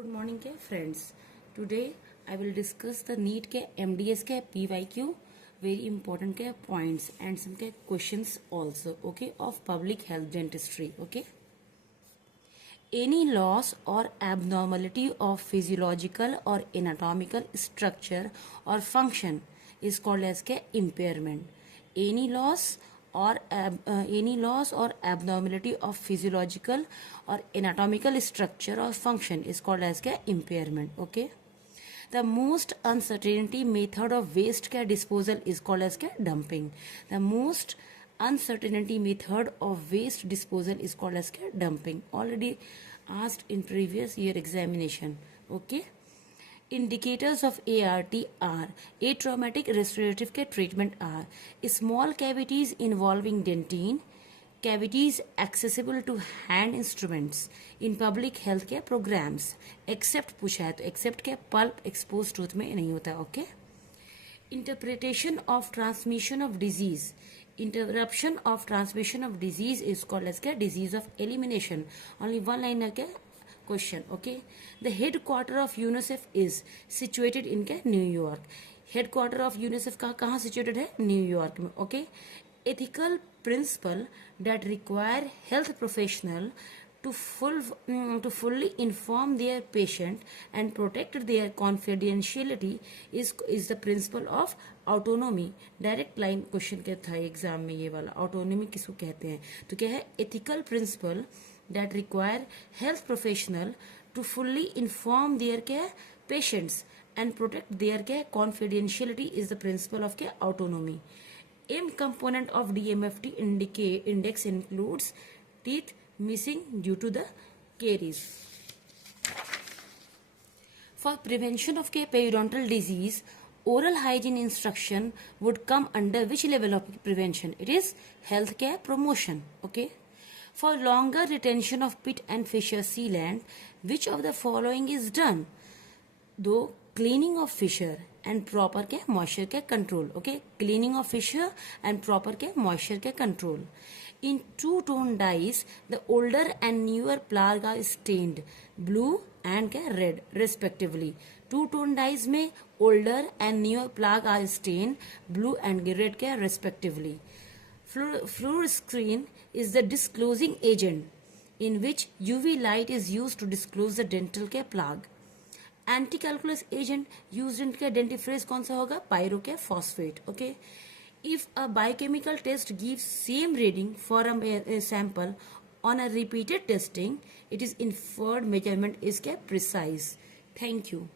Good morning के friends. Today I will discuss the NEET के MDS के PYQ very important के points and some के questions also okay of public health dentistry. Okay, any loss or abnormality of physiological or anatomical structure or function is called as के impairment. Any loss or abnormality of physiological or anatomical structure or function is called as के impairment. Okay, the most uncertainty method of waste के disposal is called as के dumping. The most uncertainty method of waste disposal is called as के dumping. Already asked in previous year examination. Okay, indicators of ART are atraumatic restorative के treatment are small cavities involving dentine, cavities accessible to hand instruments in public health के programs, except पूछा है तो except के pulp exposed tooth में नहीं होता. Okay, interpretation of transmission of disease. Interruption of transmission of disease is called as के disease of elimination. Only one line है question. Okay, the headquarter of UNICEF is situated in के New York. Headquarter of UNICEF कहाँ situated है? New York में. Okay, ethical principle that require health professional to fully inform their patient and protect their confidentiality is the principle of autonomy. Direct line question क्या था exam में, ये वाला autonomy किसको कहते हैं? तो क्या है? ethical principle that require health professional to fully inform their care patients and protect their care confidentiality is the principle of care autonomy. M component of DMFT index includes teeth missing due to the caries. For prevention of periodontal disease, oral hygiene instruction would come under which level of prevention? It is healthcare promotion. Okay. For longer retention of pit and fissure sealant, which of the following is done? Though cleaning of fissure and proper के moisture के control. Okay, cleaning of fissure and proper के moisture के control. In two-tone dyes, the older and newer plaque are stained blue and के red respectively. Two-tone dyes में older and newer plaque are stained blue and red के respectively. Fluorescein is the disclosing agent in which UV light is used to disclose the dental के plaque. Anti-calculus agent used in के dentifrice कौन सा होगा? Pyro के phosphate. Okay. If a biochemical test gives same reading for a sample on a repeated testing, it is inferred measurement is के precise. Thank you.